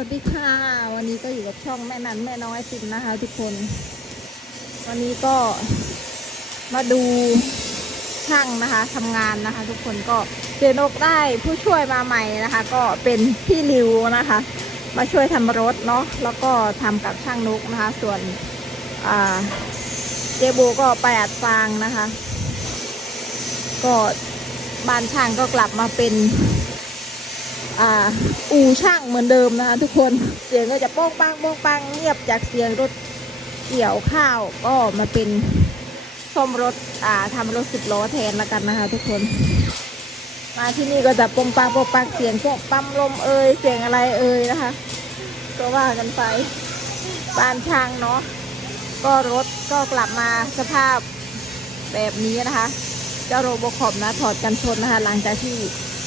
วัสดีค่ะ วันนี้ก็อยู่กับช่องแม่นันแม่น้อยสินนะคะทุกคน วันนี้ก็มาดูช่างนะคะทำงานนะคะ ทุกคนก็เจนกได้ผู้ช่วยมาใหม่นะคะ ก็เป็นพี่ริวนะคะ มาช่วยทำรถเนาะแล้วก็ทำกับช่างนกนะคะ ส่วนอ่าเจโบก็ไปอัดฟางนะคะ ก็บ้านช่างก็กลับมาเป็น อู่ช่างเหมือนเดิมนะคะทุกคนเสียงก็จะโป้งปังโป้งปังเงียบจากเสียงรถเกี่ยวข้าวก็มาเป็นซ่อมรถอ่าทำรถสิบล้อแทนละกันนะคะ ทุกคน มาที่นี่ก็จะโป้งปังโป้งปังเสียงพวกปั๊มลมเอ่ยเสียงอะไรเอ่ยนะคะก็ว่ากันไปบ้านช่างเนาะก็รถก็กลับมาสภาพแบบนี้นะคะเจ้าโรบคอปนะถอดกันชนนะคะ หลังจากที่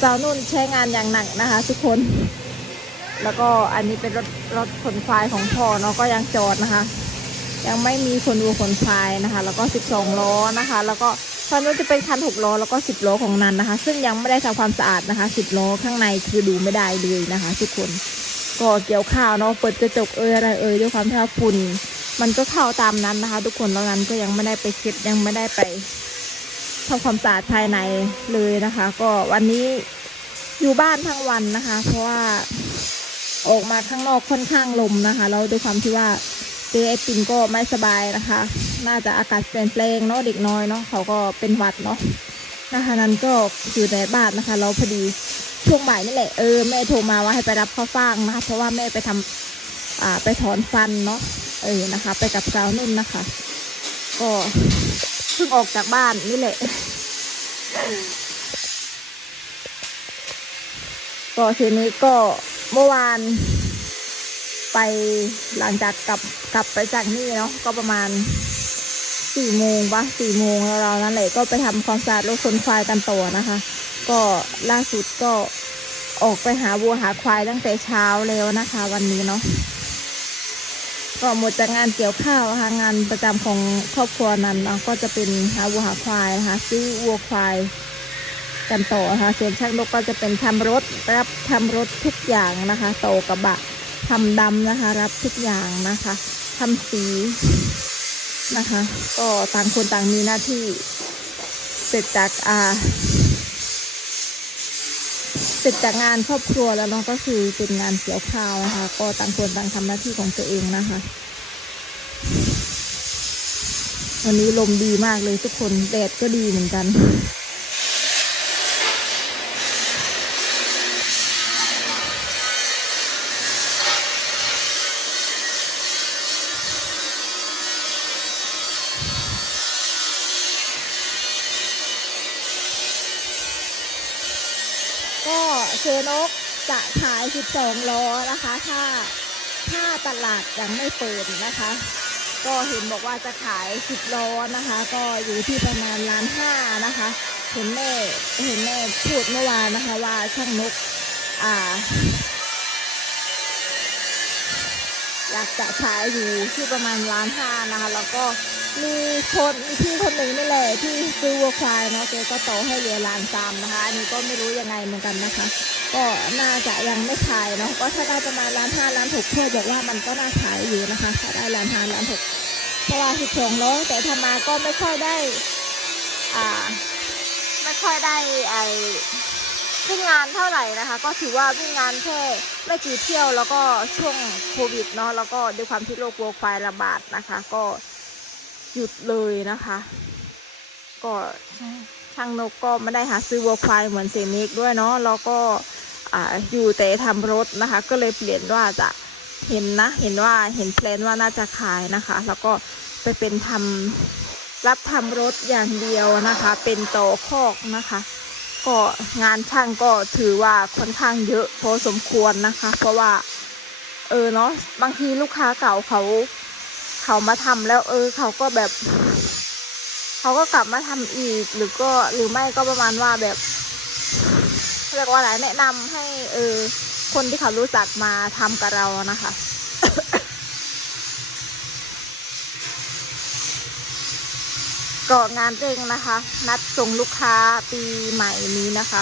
สาวนุ่นใช้งานอย่างหนักนะคะ ทุกคน แล้วก็อันนี้เป็นรถรถขนทรายของพ่อเนาะก็ยังจอดนะคะ ยังไม่มีคนวัวขนทรายนะคะ แล้วก็ 12 ล้อนะคะ แล้วก็ตอนนู้นจะเป็นคัน6ล้อแล้วก็10ล้อของนันนะคะ ซึ่งยังไม่ได้ทำความสะอาดนะคะ10ล้อข้างในคือดูไม่ได้เลยนะคะ ทุกคนก็เกี่ยวข้าวเนาะเปิดกระจกเอยอะไรเอยด้วยความที่ว่าฝุ่นมันก็เข้าตามนั้นนะคะ ทุกคนแล้วนั้นก็ยังไม่ได้ไปเช็ดยังไม่ได้ไปทำความสะอาดภายในเลยนะคะ ก็วันนี้ อยู่บ้านทั้งวันนะคะ เพราะว่าออกมาข้างนอกค่อนข้างลมนะคะแล้วด้วยความที่ว่าเจไอติมก็ไม่สบายนะคะ น่าจะอากาศเปลี่ยนแปลงเนาะเด็กน้อยเนาะเขาก็เป็นหวัดเนาะนะคะนั้นก็อยู่ในบ้านนะคะเราพอดีช่วงบ่ายนี่แหละเออแม่โทรมาว่าให้ไปรับข้าวฟ่างนะคะเพราะว่าแม่ไปทำอ่าไปถอนฟันเนาะเออนะคะ ไปกับสาวนุ่นนะคะ ก็เพิ่งออกจากบ้านนี่แหละ ก็ทีนี้ก็เมื่อวาน ไปหลังจากกลับกลับไปจากนี่เนาะก็ประมาณสี่โมงปะสี่โมงเรานั่นแหละก็ไปทำความสะอาดรถขนควายกันต่อนะคะ ก็ล่าสุดก็ออกไปหาวัวหาควายตั้งแต่เช้าแล้วนะคะ วันนี้เนาะก็หมดจากงานเกี่ยวข้าวนะคะงานประจำของครอบครัวนั้นเนาะก็จะเป็นหาวัวหาควายนะคะซื้อวัวควาย กันต่อนะคะส่วนช่างนกก็จะเป็นทำรถรับทำรถทุกอย่างนะคะโตกระบะทำดำนะคะ รับทุกอย่างนะคะทำสีนะคะ ก็ต่างคนต่างมีหน้าที่เสร็จจากอ่าเสร็จจากงานครอบครัวแล้วเนาะก็คือเป็นงานเกี่ยวข้าวนะคะ ก็ต่างคนต่างทำหน้าที่ของตัวเองนะคะ วันนี้ลมดีมากเลยทุกคนแดดก็ดีเหมือนกัน ก็เซนกจะขาย 12 ล้อนะคะ ถ้าถ้าตลาดยังไม่เปิดนะคะ ก็เห็นบอกว่าจะขาย 10 ล้อนะคะ ก็อยู่ที่ประมาณล้านห้านะคะเห็นแม่เห็นแม่พูดเมื่อวานนะคะว่าช่างนก อ่า อยากจะขายอยู่ที่ประมาณล้านห้านะคะ แล้วก็ มีคนมีพี่คนหนึ่งนี่แหละที่ซื้อวัวควายเนาะแกก็โตให้เหลือล้านสามนะคะ อันนี้ก็ไม่รู้ยังไงเหมือนกันนะคะ ก็น่าจะยังไม่ขายเนาะก็ถ้าได้ประมาณล้านห้าล้านหกพ่อบอกว่ามันก็น่าขายอยู่นะคะถ้าได้ล้านห้าล้านหกเพราะว่าสิบสองล้อแต่ทำมาก็ไม่ค่อยได้ อ่า ไม่ค่อยได้ไอวิ่งงานเท่าไหร่นะคะ ก็ถือว่าวิ่งงานแค่ไม่กี่เที่ยวแล้วก็ช่วงโควิดเนาะแล้วก็ด้วยความที่โรควัวควายระบาดนะคะ ก็ หยุดเลยนะคะ ก็ช่างนกก็ไม่ได้หาซื้อวัวควายเหมือนเซนิกด้วยเนาะแล้วก็อ่าอยู่แต่ทำรถนะคะ ก็เลยเปลี่ยนว่าจะเห็นนะ เห็นว่าเห็นแพลนว่าน่าจะขายนะคะ แล้วก็ไปเป็นทำรับทำรถอย่างเดียวนะคะ เป็นโตอคอกนะคะ ก็งานช่างก็ถือว่าค่อนข้างเยอะพอสมควรนะคะ เพราะว่า เออเนาะบางทีลูกค้าเก่าเขา เขามาทำแล้ว เออ เขาก็แบบ เขาก็กลับมาทำอีก หรือก็หรือไม่ก็ประมาณว่าแบบเรียกว่าอะไรแนะนำให้ เออ คนที่เขารู้จักมาทำกับเรานะคะก็งานเร่งนะคะ นัดส่งลูกค้าปีใหม่นี้นะคะ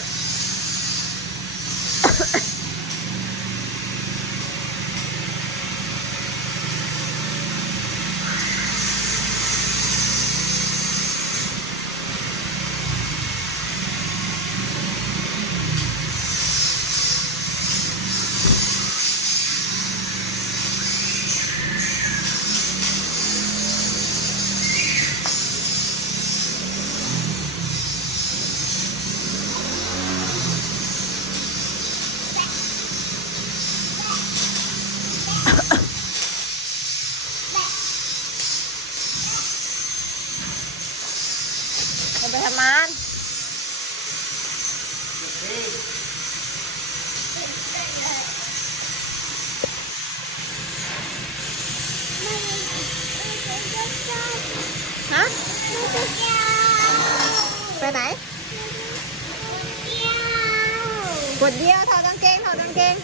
กดเดียวถอดกางเกงถอดกางเกง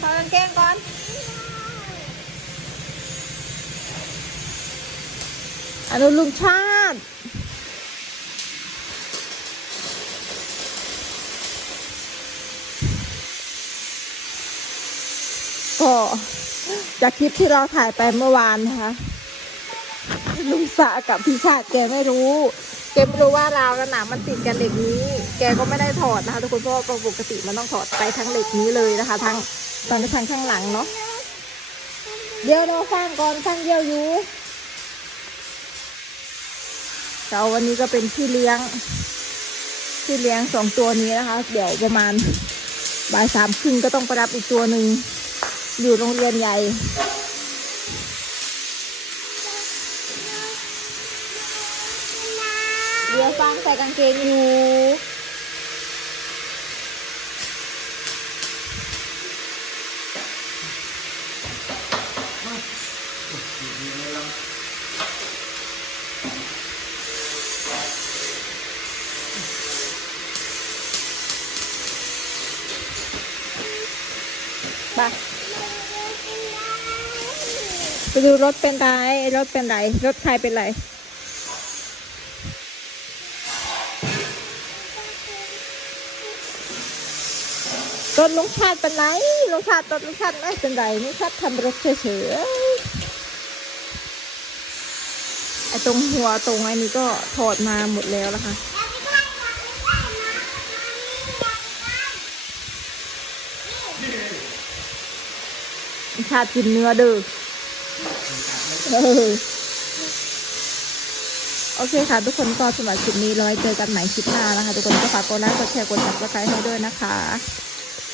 ถอดกางเกงก่อนอนุลุงชาติก็จากคลิปที่เราถ่ายไปเมื่อวานนะคะลุงสะกับพี่ชาติแกไม่รู้แกไม่รู้ว่าเราวระหนามันติดกันเหล็กนี้ แกก็ไม่ได้ถอดนะคะ ทุกคนเพราะปกติมันต้องถอดไปทั้งเหล็กนี้เลยนะคะทั้งทั้งทั้งข้างหลังเนาะเดี๋ยวเราฟังก่อนฟังเยี่ยวอยู่เช้าวันนี้ก็เป็นพี่เลี้ยงพี่เลี้ยงสองตัวนี้นะคะ เดี๋ยวประมาณบ่ายสามครึ่งก็ต้องไปรับอีกตัวหนึ่งอยู่โรงเรียนใหญ่เดี๋ยวฟังใส่กางเกงอยู่ ไปไปดูรถเป็นไรรถเป็นไรรถใครเป็นไรรถลุงชาติเป็นไรลุงชาติรถลุงชาติไม่เป็นไรลุงชาติทำรถเฉยๆไอ้ตรงหัวตรงไอ้นี้ก็ถอดมาหมดแล้วนะคะ ชาติกินเนื้อเด้อโอเคค่ะ ทุกคนก็สำหรับคลิปนี้ร้อยเจอกันใหม่คลิปหน้านะคะ ทุกคนก็ฝากกดไลค์กดแชร์กดซับสไครต์ให้ด้วยนะคะ